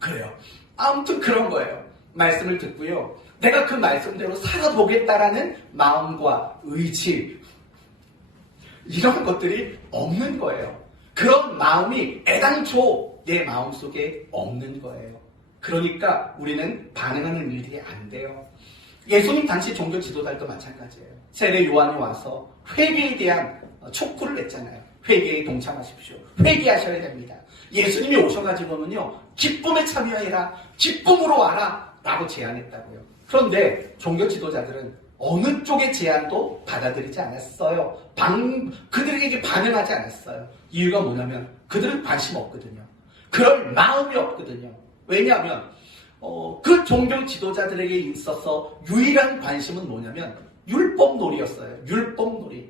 그래요. 아무튼 그런 거예요. 말씀을 듣고요. 내가 그 말씀대로 살아보겠다라는 마음과 의지, 이런 것들이 없는 거예요. 그런 마음이 애당초 내 마음속에 없는 거예요. 그러니까 우리는 반응하는 일이 안 돼요. 예수님 당시 종교 지도자들도 마찬가지예요. 세례 요한이 와서 회개에 대한 촉구를 했잖아요. 회개에 동참하십시오. 회개하셔야 됩니다. 예수님이 오셔가지고는요, 기쁨에 참여해라, 기쁨으로 와라 라고 제안했다고요. 그런데 종교 지도자들은 어느 쪽의 제안도 받아들이지 않았어요. 그들에게 반응하지 않았어요. 이유가 뭐냐면 그들은 관심 없거든요. 그럴 마음이 없거든요. 왜냐하면 그 종교 지도자들에게 있어서 유일한 관심은 뭐냐면 율법놀이였어요. 율법놀이.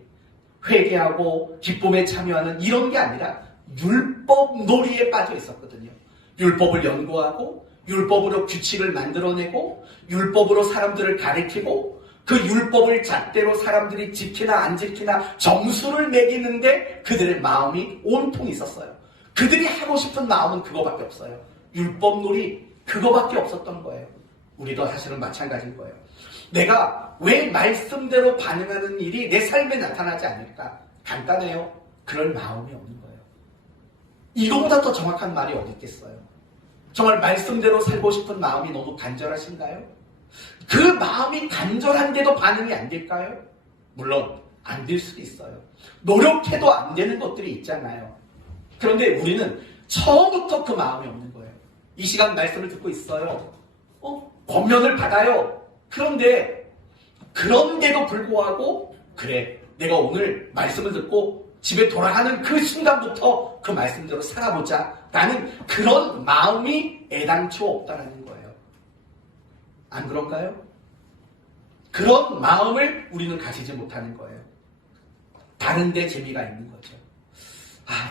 회개하고 기쁨에 참여하는 이런 게 아니라 율법놀이에 빠져 있었거든요. 율법을 연구하고 율법으로 규칙을 만들어내고 율법으로 사람들을 가리키고 그 율법을 잣대로 사람들이 지키나 안 지키나 점수를 매기는데 그들의 마음이 온통 있었어요. 그들이 하고 싶은 마음은 그거밖에 없어요. 율법놀이 그거밖에 없었던 거예요. 우리도 사실은 마찬가지인 거예요. 내가 왜 말씀대로 반응하는 일이 내 삶에 나타나지 않을까? 간단해요. 그럴 마음이 없는 거예요. 이거보다 더 정확한 말이 어디 있겠어요? 정말 말씀대로 살고 싶은 마음이 너무 간절하신가요? 그 마음이 간절한데도 반응이 안 될까요? 물론 안 될 수도 있어요. 노력해도 안 되는 것들이 있잖아요. 그런데 우리는 처음부터 그 마음이 없는 거예요. 이 시간 말씀을 듣고 있어요. 권면을 받아요. 그런데도 불구하고 그래, 내가 오늘 말씀을 듣고 집에 돌아가는 그 순간부터 그 말씀대로 살아보자 라는 그런 마음이 애당초 없다라는 거예요. 안 그런가요? 그런 마음을 우리는 가지지 못하는 거예요. 다른 데 재미가 있는 거죠.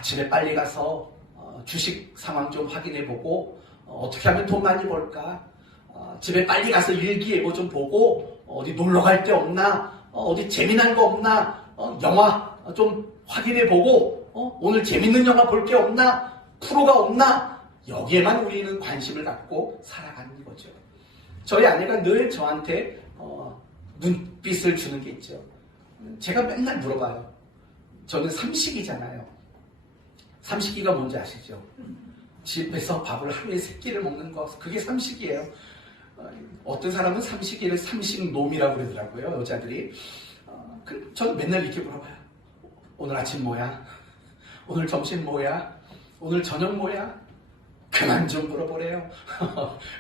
집에 빨리 가서 주식 상황 좀 확인해보고 어떻게 하면 돈 많이 벌까? 집에 빨리 가서 일기예보 좀 보고 어디 놀러 갈 데 없나? 어디 재미난 거 없나? 영화 좀 확인해보고 오늘 재밌는 영화 볼 게 없나? 프로가 없나? 여기에만 우리는 관심을 갖고 살아가는 거죠. 저희 아내가 늘 저한테 눈빛을 주는 게 있죠. 제가 맨날 물어봐요. 저는 삼식이잖아요. 삼식이가 뭔지 아시죠? 집에서 밥을 하루에 3끼를 먹는 거, 그게 삼식이에요. 어떤 사람은 삼식이를 삼식놈이라고 그러더라고요, 여자들이. 저는 맨날 이렇게 물어봐요. 오늘 아침 뭐야? 오늘 점심 뭐야? 오늘 저녁 뭐야? 그만 좀 물어보래요.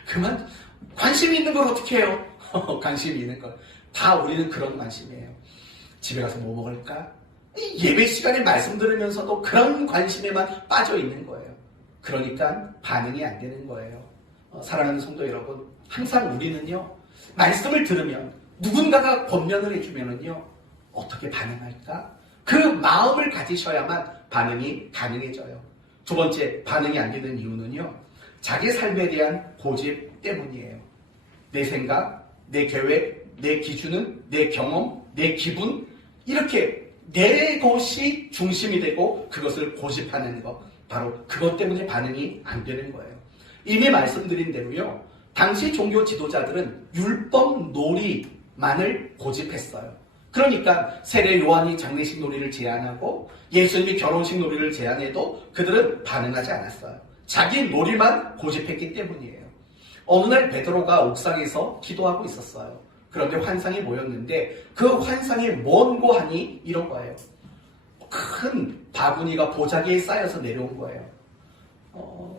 그만, 관심이 있는 걸 어떻게 해요? 관심이 있는 걸. 다 우리는 그런 관심이에요. 집에 가서 뭐 먹을까? 예배 시간에 말씀 들으면서도 그런 관심에만 빠져 있는 거예요. 그러니까 반응이 안 되는 거예요. 사랑하는 성도 여러분, 항상 우리는요, 말씀을 들으면 누군가가 권면을 해주면은요, 어떻게 반응할까? 그 마음을 가지셔야만 반응이 가능해져요. 두 번째, 반응이 안 되는 이유는요, 자기 삶에 대한 고집 때문이에요. 내 생각, 내 계획, 내 기준은, 내 경험, 내 기분, 이렇게 내 것이 중심이 되고 그것을 고집하는 것, 바로 그것 때문에 반응이 안 되는 거예요. 이미 말씀드린 대로요, 당시 종교 지도자들은 율법 놀이만을 고집했어요. 그러니까 세례 요한이 장례식 놀이를 제안하고 예수님이 결혼식 놀이를 제안해도 그들은 반응하지 않았어요. 자기 놀이만 고집했기 때문이에요. 어느 날 베드로가 옥상에서 기도하고 있었어요. 그런데 환상이 모였는데 그 환상이 뭔고 하니 이런 거예요. 큰 바구니가 보자기에 쌓여서 내려온 거예요.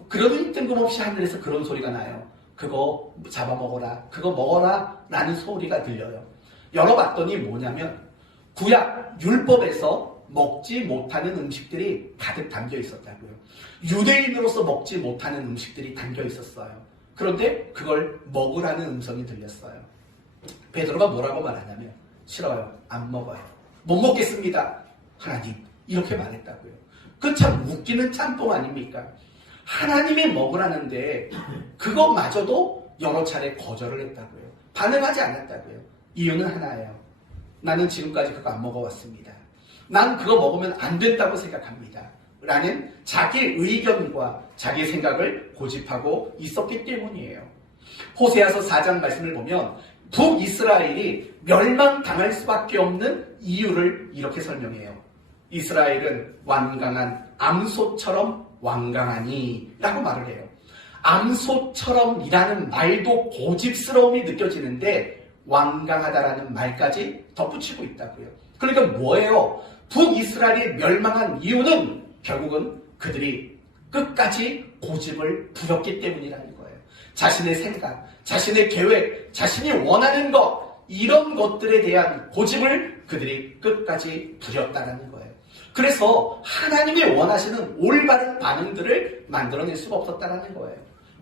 그러더니 뜬금없이 하늘에서 그런 소리가 나요. 그거 잡아먹어라, 그거 먹어라 라는 소리가 들려요. 열어봤더니 뭐냐면 구약 율법에서 먹지 못하는 음식들이 가득 담겨 있었다고요. 유대인으로서 먹지 못하는 음식들이 담겨 있었어요. 그런데 그걸 먹으라는 음성이 들렸어요. 베드로가 뭐라고 말하냐면 싫어요, 안 먹어요, 못 먹겠습니다 하나님, 이렇게 말했다고요. 그 참 웃기는 짬뽕 아닙니까? 하나님이 먹으라는데 그것마저도 여러 차례 거절을 했다고요. 반응하지 않았다고요. 이유는 하나예요. 나는 지금까지 그거 안 먹어왔습니다. 난 그거 먹으면 안 된다고 생각합니다 라는 자기 의견과 자기 생각을 고집하고 있었기 때문이에요. 호세아서 4장 말씀을 보면 북이스라엘이 멸망당할 수밖에 없는 이유를 이렇게 설명해요. 이스라엘은 완강한 암소처럼 완강하니 라고 말을 해요. 암소처럼 이라는 말도 고집스러움이 느껴지는데 완강하다라는 말까지 덧붙이고 있다고요. 그러니까 뭐예요? 북이스라엘이 멸망한 이유는 결국은 그들이 끝까지 고집을 부렸기 때문이라는 거예요. 자신의 생각, 자신의 계획, 자신이 원하는 것, 이런 것들에 대한 고집을 그들이 끝까지 부렸다는 거예요. 그래서 하나님이 원하시는 올바른 반응들을 만들어낼 수가 없었다는 거예요.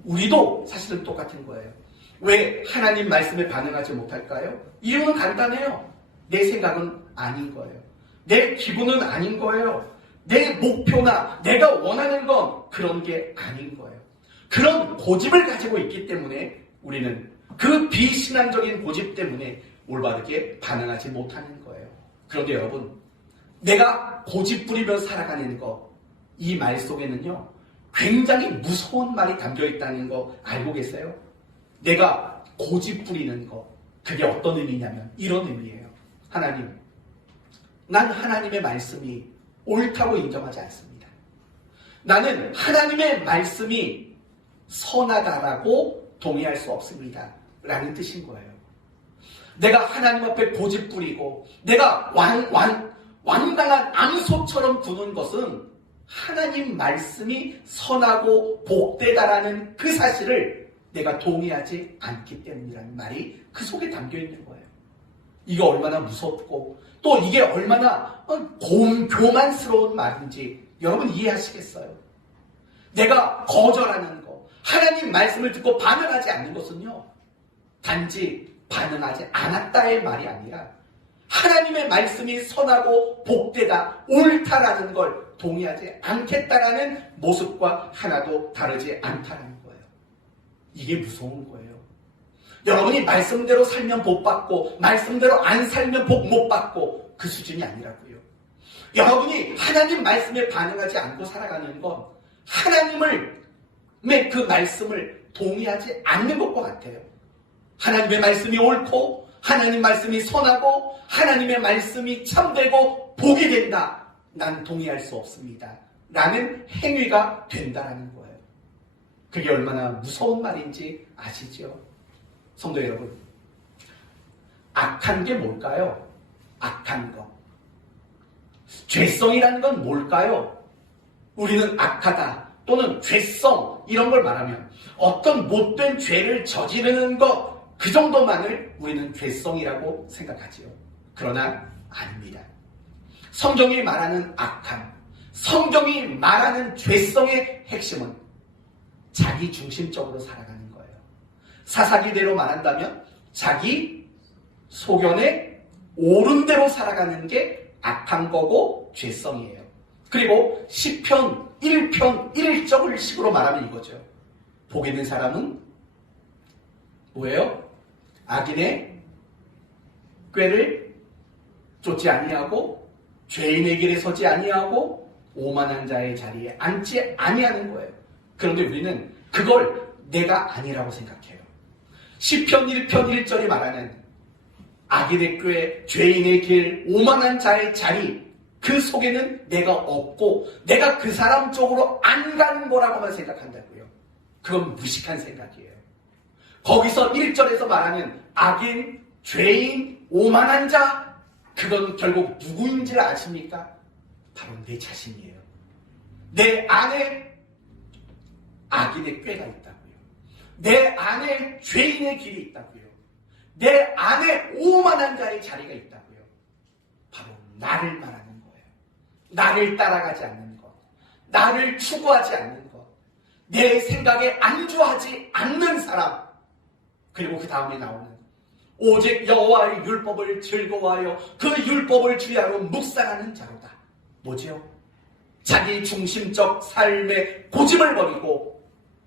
우리도 사실은 똑같은 거예요. 왜 하나님 말씀에 반응하지 못할까요? 이유는 간단해요. 내 생각은 아닌 거예요. 내 기분은 아닌 거예요. 내 목표나 내가 원하는 건 그런 게 아닌 거예요. 그런 고집을 가지고 있기 때문에 우리는 그 비신앙적인 고집 때문에 올바르게 반응하지 못하는 거예요. 그런데 여러분, 내가 고집 부리며 살아가는 거, 이 말 속에는요, 굉장히 무서운 말이 담겨 있다는 거 알고 계세요? 내가 고집 부리는 거, 그게 어떤 의미냐면 이런 의미예요. 하나님, 난 하나님의 말씀이 옳다고 인정하지 않습니다. 나는 하나님의 말씀이 선하다라고 동의할 수 없습니다 라는 뜻인 거예요. 내가 하나님 앞에 고집 부리고 내가 완강한 암소처럼 구는 것은 하나님 말씀이 선하고 복되다라는 그 사실을 내가 동의하지 않기 때문이라는 말이 그 속에 담겨 있는 거예요. 이게 얼마나 무섭고 또 이게 얼마나 교만스러운 말인지 여러분 이해하시겠어요? 내가 거절하는 거, 하나님 말씀을 듣고 반응하지 않는 것은요, 단지 반응하지 않았다의 말이 아니라 하나님의 말씀이 선하고 복되다, 옳다라는 걸 동의하지 않겠다라는 모습과 하나도 다르지 않다는 거예요. 이게 무서운 거예요. 여러분이 말씀대로 살면 복 받고 말씀대로 안 살면 복 못 받고 그 수준이 아니라고요. 여러분이 하나님 말씀에 반응하지 않고 살아가는 건 하나님의 그 말씀을 동의하지 않는 것과 같아요. 하나님의 말씀이 옳고 하나님 말씀이 선하고 하나님의 말씀이 참되고 복이 된다. 난 동의할 수 없습니다 라는 행위가 된다라는 거예요. 그게 얼마나 무서운 말인지 아시죠? 성도 여러분, 악한 게 뭘까요? 악한 거. 죄성이라는 건 뭘까요? 우리는 악하다 또는 죄성 이런 걸 말하면 어떤 못된 죄를 저지르는 것, 그 정도만을 우리는 죄성이라고 생각하지요. 그러나 아닙니다. 성경이 말하는 악함, 성경이 말하는 죄성의 핵심은 자기 중심적으로 살아가는 거예요. 사사기대로 말한다면 자기 소견에 옳은 대로 살아가는 게 악한 거고 죄성이에요. 그리고 시편 1편 1절을 식으로 말하면 이거죠. 복 있는 사람은 뭐예요? 악인의 꾀를 쫓지 아니하고 죄인의 길에 서지 아니하고 오만한 자의 자리에 앉지 아니하는 거예요. 그런데 우리는 그걸 내가 아니라고 생각해요. 시편 1편 1절이 말하는 악인의 꾀, 죄인의 길, 오만한 자의 자리, 그 속에는 내가 없고 내가 그 사람 쪽으로 안 가는 거라고만 생각한다고요. 그건 무식한 생각이에요. 거기서 1절에서 말하는 악인, 죄인, 오만한 자, 그건 결국 누구인지를 아십니까? 바로 내 자신이에요. 내 안에 악인의 꾀가 있다고요. 내 안에 죄인의 길이 있다고요. 내 안에 오만한 자의 자리가 있다고요. 바로 나를 말하는 거예요. 나를 따라가지 않는 것, 나를 추구하지 않는 것, 내 생각에 안주하지 않는 사람. 그리고 그 다음에 나오는 오직 여호와의 율법을 즐거워하여 그 율법을 주야로 묵상하는 자로다. 뭐지요? 자기 중심적 삶의 고집을 버리고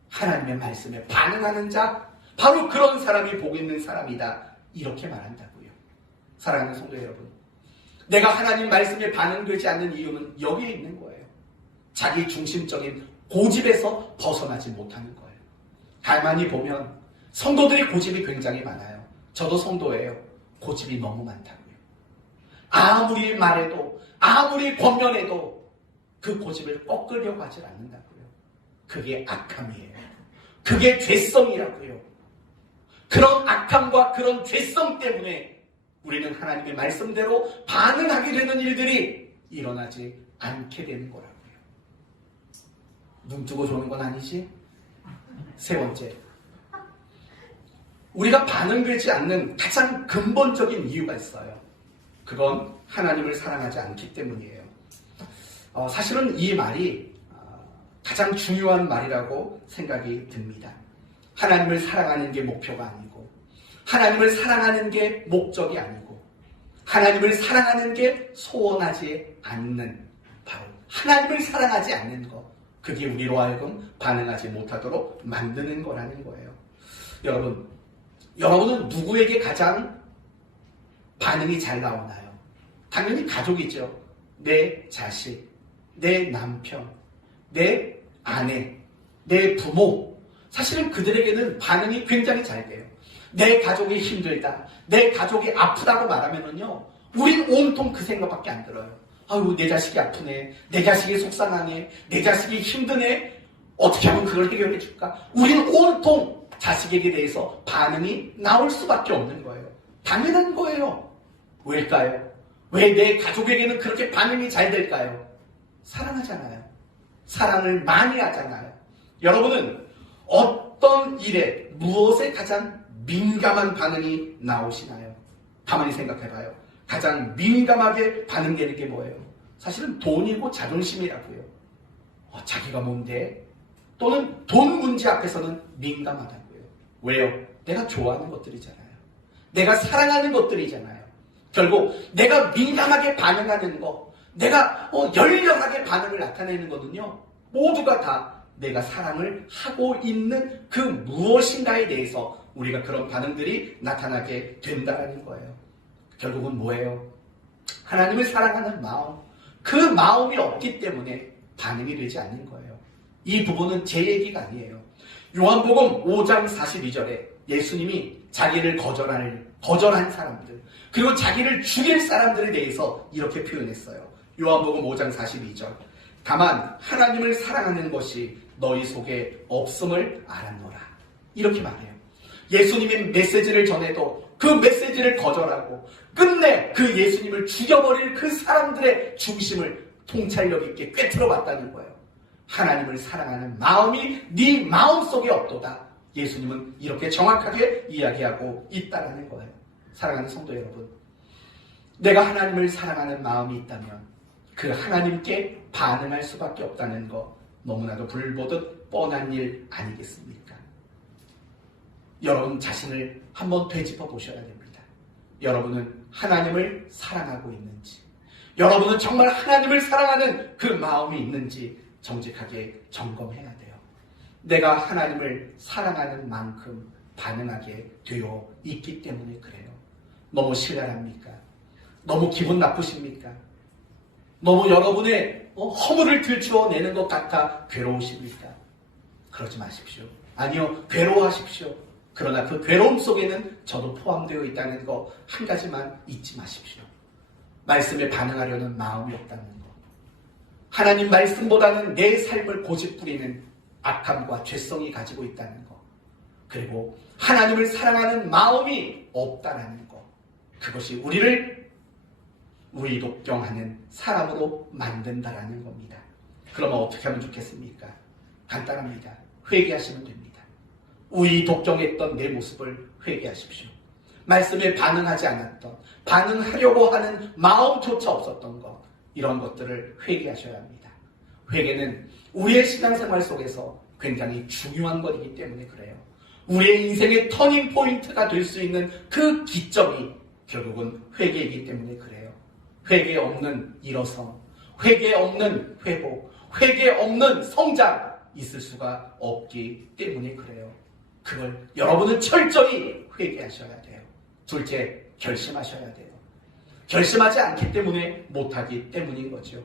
하나님의 말씀에 반응하는 자, 바로 그런 사람이 복 있는 사람이다. 이렇게 말한다고요. 사랑하는 성도 여러분, 내가 하나님 말씀에 반응되지 않는 이유는 여기에 있는 거예요. 자기 중심적인 고집에서 벗어나지 못하는 거예요. 가만히 보면 성도들이 고집이 굉장히 많아요. 저도 성도예요. 고집이 너무 많다고요. 아무리 말해도 아무리 권면해도 그 고집을 꺾으려고 하질 않는다고요. 그게 악함이에요. 그게 죄성이라고요. 그런 악함과 그런 죄성 때문에 우리는 하나님의 말씀대로 반응하게 되는 일들이 일어나지 않게 되는 거라고요. 눈 뜨고 조는 건 아니지? 세 번째, 우리가 반응되지 않는 가장 근본적인 이유가 있어요. 그건 하나님을 사랑하지 않기 때문이에요. 사실은 이 말이 가장 중요한 말이라고 생각이 듭니다. 하나님을 사랑하는 게 목표가 아니고, 하나님을 사랑하는 게 목적이 아니고, 하나님을 사랑하는 게 소원하지 않는, 바로 하나님을 사랑하지 않는 것, 그게 우리로 하여금 반응하지 못하도록 만드는 거라는 거예요. 여러분은 누구에게 가장 반응이 잘 나오나요? 당연히 가족이죠. 내 자식, 내 남편, 내 아내, 내 부모. 사실은 그들에게는 반응이 굉장히 잘 돼요. 내 가족이 힘들다, 내 가족이 아프다고 말하면은요, 우린 온통 그 생각밖에 안 들어요. 아유, 내 자식이 아프네, 내 자식이 속상하네, 내 자식이 힘드네, 어떻게 하면 그걸 해결해 줄까? 우린 온통 자식에게 대해서 반응이 나올 수밖에 없는 거예요. 당연한 거예요. 왜일까요? 왜 내 가족에게는 그렇게 반응이 잘 될까요? 사랑하잖아요. 사랑을 많이 하잖아요. 여러분은 어떤 일에, 무엇에 가장 민감한 반응이 나오시나요? 가만히 생각해봐요. 가장 민감하게 반응되는 게 뭐예요? 사실은 돈이고 자존심이라고요. 자기가 뭔데? 또는 돈 문제 앞에서는 민감하다고요. 왜요? 내가 좋아하는 것들이잖아요. 내가 사랑하는 것들이잖아요. 결국 내가 민감하게 반응하는 거, 내가 열렬하게 반응을 나타내는 거는요, 모두가 다 내가 사랑을 하고 있는 그 무엇인가에 대해서 우리가 그런 반응들이 나타나게 된다는 거예요. 결국은 뭐예요? 하나님을 사랑하는 마음, 그 마음이 없기 때문에 반응이 되지 않는 거예요. 이 부분은 제 얘기가 아니에요. 요한복음 5장 42절에 예수님이 자기를 거절한 사람들, 그리고 자기를 죽일 사람들에 대해서 이렇게 표현했어요. 요한복음 5장 42절. 다만 하나님을 사랑하는 것이 너희 속에 없음을 알았노라. 이렇게 말해요. 예수님이 메시지를 전해도 그 메시지를 거절하고 끝내 그 예수님을 죽여버릴 그 사람들의 중심을 통찰력 있게 꿰뚫어 봤다는 거예요. 하나님을 사랑하는 마음이 네 마음속에 없도다. 예수님은 이렇게 정확하게 이야기하고 있다는 거예요. 사랑하는 성도 여러분, 내가 하나님을 사랑하는 마음이 있다면 그 하나님께 반응할 수밖에 없다는 거 너무나도 불보듯 뻔한 일 아니겠습니까? 여러분 자신을 한번 되짚어 보셔야 됩니다. 여러분은 하나님을 사랑하고 있는지, 여러분은 정말 하나님을 사랑하는 그 마음이 있는지 정직하게 점검해야 돼요. 내가 하나님을 사랑하는 만큼 반응하게 되어 있기 때문에 그래요. 너무 실랄합니까? 너무 기분 나쁘십니까? 너무 여러분의 허물을 들추어내는 것 같아 괴로우십니까? 그러지 마십시오. 아니요, 괴로워하십시오. 그러나 그 괴로움 속에는 저도 포함되어 있다는 거 한 가지만 잊지 마십시오. 말씀에 반응하려는 마음이 없다는 거. 하나님 말씀보다는 내 삶을 고집부리는 악함과 죄성이 가지고 있다는 거. 그리고 하나님을 사랑하는 마음이 없다는 거. 그것이 우리를 우의독경하는 사람으로 만든다라는 겁니다. 그러면 어떻게 하면 좋겠습니까? 간단합니다. 회개하시면 됩니다. 우의독경했던 내 모습을 회개하십시오. 말씀에 반응하지 않았던, 반응하려고 하는 마음조차 없었던 것, 이런 것들을 회개하셔야 합니다. 회개는 우리의 신앙생활 속에서 굉장히 중요한 것이기 때문에 그래요. 우리의 인생의 터닝 포인트가 될 수 있는 그 기점이 결국은 회개이기 때문에 그래요. 회개 없는 일어섬, 회개 없는 회복, 회개 없는 성장 있을 수가 없기 때문에 그래요. 그걸 여러분은 철저히 회개하셔야 돼요. 둘째, 결심하셔야 돼요. 결심하지 않기 때문에 못하기 때문인 거죠.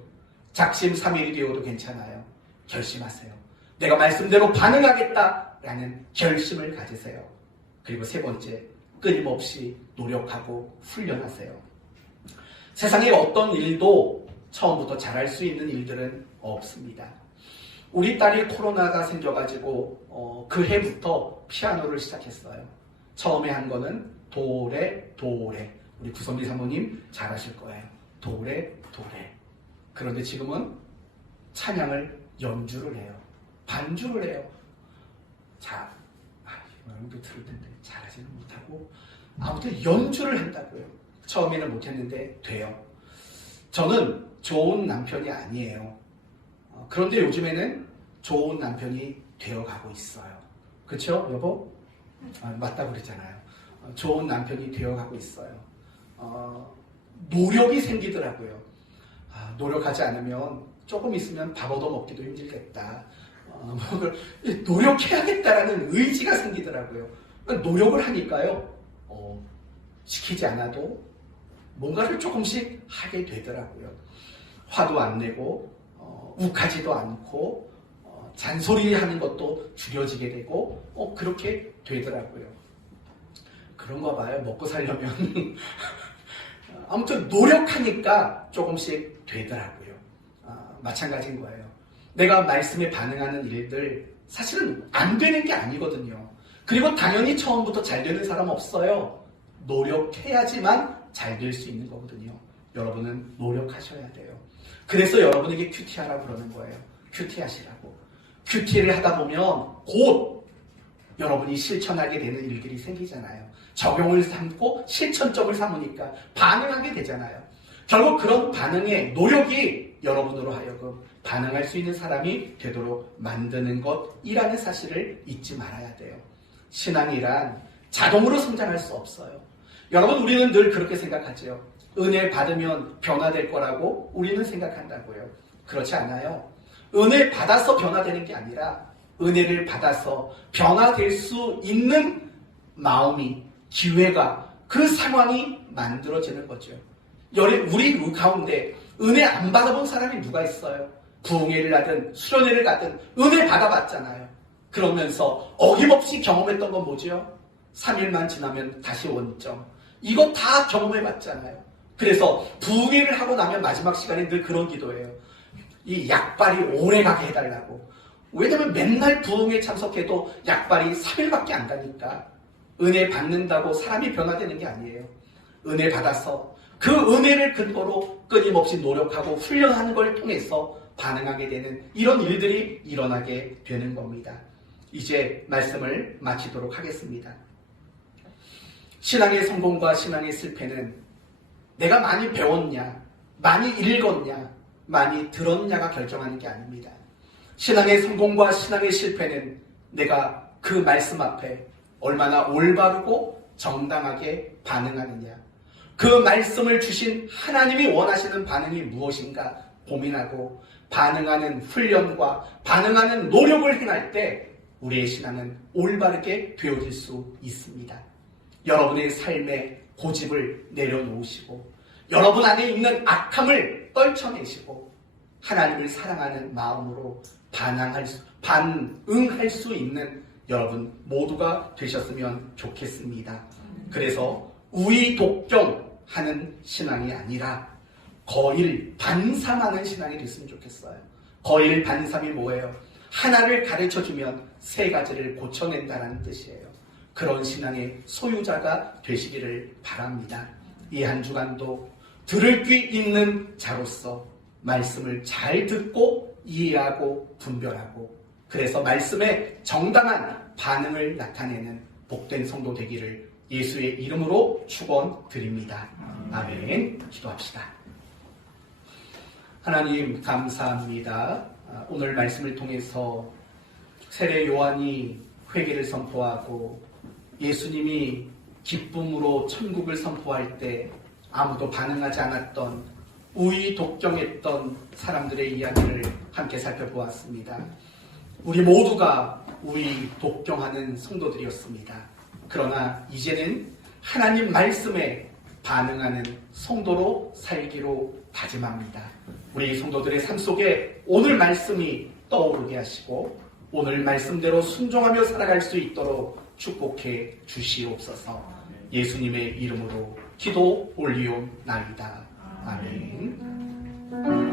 작심삼일이 되어도 괜찮아요. 결심하세요. 내가 말씀대로 반응하겠다라는 결심을 가지세요. 그리고 세 번째, 끊임없이 노력하고 훈련하세요. 세상에 어떤 일도 처음부터 잘할 수 있는 일들은 없습니다. 우리 딸이 코로나가 생겨가지고 그 해부터 피아노를 시작했어요. 처음에 한 거는 도레. 우리 구선미 사모님 잘 아실 거예요. 도레. 그런데 지금은 찬양을 연주를 해요. 반주를 해요. 자, 여러분도 들을 텐데 잘하지는 못하고 아무튼 연주를 한다고요. 처음에는 못했는데 돼요. 저는 좋은 남편이 아니에요. 그런데 요즘에는 좋은 남편이 되어가고 있어요. 그렇죠, 여보? 맞다고 그랬잖아요. 좋은 남편이 되어가고 있어요. 노력이 생기더라고요. 노력하지 않으면 조금 있으면 밥 얻어 먹기도 힘들겠다. 노력해야겠다라는 의지가 생기더라고요. 노력을 하니까요. 시키지 않아도 뭔가를 조금씩 하게 되더라고요. 화도 안 내고 욱하지도 않고 잔소리하는 것도 줄여지게 되고 그렇게 되더라고요. 그런가 봐요. 먹고 살려면 아무튼 노력하니까 조금씩 되더라고요. 마찬가지인 거예요. 내가 말씀에 반응하는 일들 사실은 안 되는 게 아니거든요. 그리고 당연히 처음부터 잘 되는 사람 없어요. 노력해야지만 잘 될 수 있는 거거든요. 여러분은 노력하셔야 돼요. 그래서 여러분에게 큐티하라고 그러는 거예요. 큐티하시라고. 큐티를 하다 보면 곧 여러분이 실천하게 되는 일들이 생기잖아요. 적용을 삼고 실천점을 삼으니까 반응하게 되잖아요. 결국 그런 반응의 노력이 여러분으로 하여금 반응할 수 있는 사람이 되도록 만드는 것이라는 사실을 잊지 말아야 돼요. 신앙이란 자동으로 성장할 수 없어요. 여러분, 우리는 늘 그렇게 생각하죠. 은혜 받으면 변화될 거라고 우리는 생각한다고요. 그렇지 않아요. 은혜 받아서 변화되는 게 아니라 은혜를 받아서 변화될 수 있는 마음이, 기회가, 그 상황이 만들어지는 거죠. 우리 가운데 은혜 안 받아본 사람이 누가 있어요? 부흥회를 하든 수련회를 가든 은혜 받아봤잖아요. 그러면서 어김없이 경험했던 건 뭐죠? 3일만 지나면 다시 원점. 이거 다 경험해봤잖아요. 그래서 부흥회를 하고 나면 마지막 시간에 늘 그런 기도예요. 이 약발이 오래가게 해달라고. 왜냐면 맨날 부흥회 참석해도 약발이 3일밖에 안 가니까. 은혜 받는다고 사람이 변화되는 게 아니에요. 은혜 받아서 그 은혜를 근거로 끊임없이 노력하고 훈련하는 걸 통해서 반응하게 되는 이런 일들이 일어나게 되는 겁니다. 이제 말씀을 마치도록 하겠습니다. 신앙의 성공과 신앙의 실패는 내가 많이 배웠냐, 많이 읽었냐, 많이 들었냐가 결정하는 게 아닙니다. 신앙의 성공과 신앙의 실패는 내가 그 말씀 앞에 얼마나 올바르고 정당하게 반응하느냐, 그 말씀을 주신 하나님이 원하시는 반응이 무엇인가 고민하고 반응하는 훈련과 반응하는 노력을 행할 때 우리의 신앙은 올바르게 되어질 수 있습니다. 여러분의 삶에 고집을 내려놓으시고 여러분 안에 있는 악함을 떨쳐내시고 하나님을 사랑하는 마음으로 반응할 수 있는 여러분 모두가 되셨으면 좋겠습니다. 그래서 우의독경하는 신앙이 아니라 거일반삼하는 신앙이 됐으면 좋겠어요. 거일반삼이 뭐예요? 하나를 가르쳐주면 세 가지를 고쳐낸다는 뜻이에요. 그런 신앙의 소유자가 되시기를 바랍니다. 이 한 주간도 들을 귀 있는 자로서 말씀을 잘 듣고 이해하고 분별하고 그래서 말씀에 정당한 반응을 나타내는 복된 성도 되기를 예수의 이름으로 축원드립니다. 아멘. 기도합시다. 하나님 감사합니다. 오늘 말씀을 통해서 세례 요한이 회개를 선포하고 예수님이 기쁨으로 천국을 선포할 때 아무도 반응하지 않았던 우의독경했던 사람들의 이야기를 함께 살펴보았습니다. 우리 모두가 우의독경하는 성도들이었습니다. 그러나 이제는 하나님 말씀에 반응하는 성도로 살기로 다짐합니다. 우리 성도들의 삶 속에 오늘 말씀이 떠오르게 하시고 오늘 말씀대로 순종하며 살아갈 수 있도록 축복해 주시옵소서. 예수님의 이름으로 기도 올리옵나이다. 아멘.